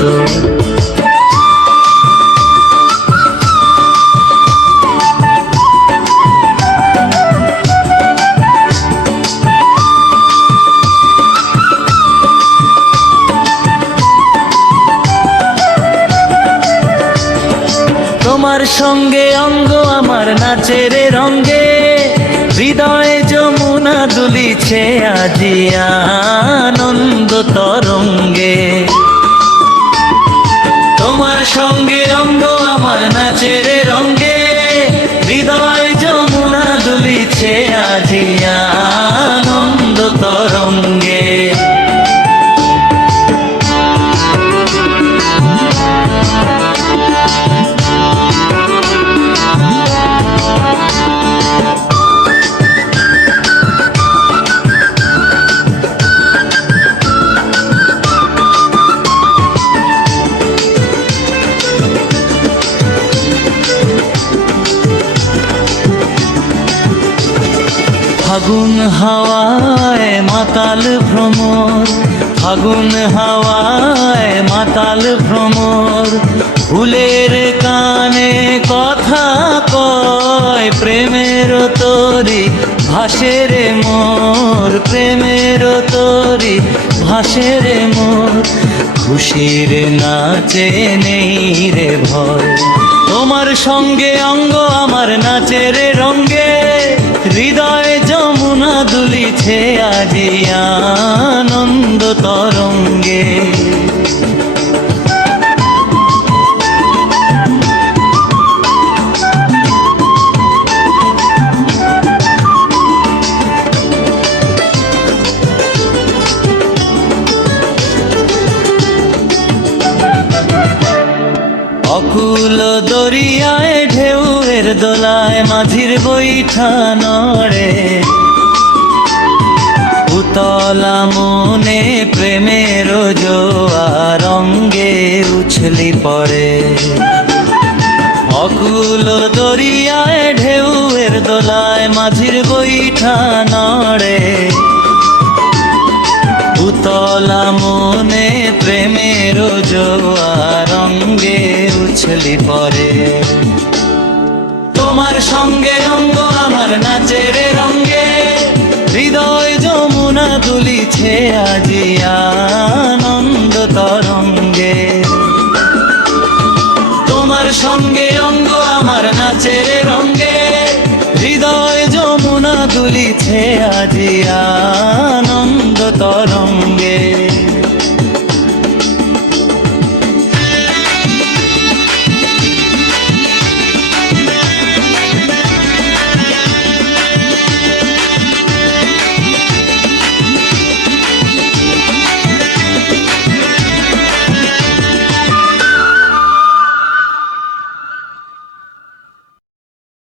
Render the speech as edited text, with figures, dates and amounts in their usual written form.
তোমার সঙ্গে অঙ্গ আমার নাচের রঙ্গে, হৃদয়ে যমুনা দুলিছে আজি আনন্দ তরঙ্গে। তোমার সঙ্গে অঙ্গ আমার নাচের রঙ্গে, হৃদয়ে যমুনা দুলিছে আজি আনন্দ তরঙ্গে। ফাগুন হাওয়ায় মাতাল ভ্রমর, ফাগুন হাওয়ায় মাতাল ভ্রমর, ফুলের কানে কথা কয় প্রেমের তরি ভাসে রে মোর, প্রেমের তরি ভাসে রে মোর। খুশির নাচে নেই রে ভয়, তোমার সঙ্গে অঙ্গ আমার নাচের রঙ্গে, হৃদয়ে যমুনা দুলিছে আজি আনন্দ তরঙ্গে। অকুল দরিয়ায় ঢেউয়ের দোলায় মাঝির বৈঠা নড়ে, উতলা মনে প্রেমের জোয়ার অঙ্গে উছলি পড়ে। অকুল দরিয়ায় ঢেউয়ের দোলায় মাঝির বৈঠা নড়ে, উতলা মনে প্রেমের জোয়ার অঙ্গে উছলি পড়ে। তোমার সঙ্গে অঙ্গ আমার নাচের রঙ্গে, হৃদয় যমুনা দুলিছে আজি আনন্দ তরঙ্গে।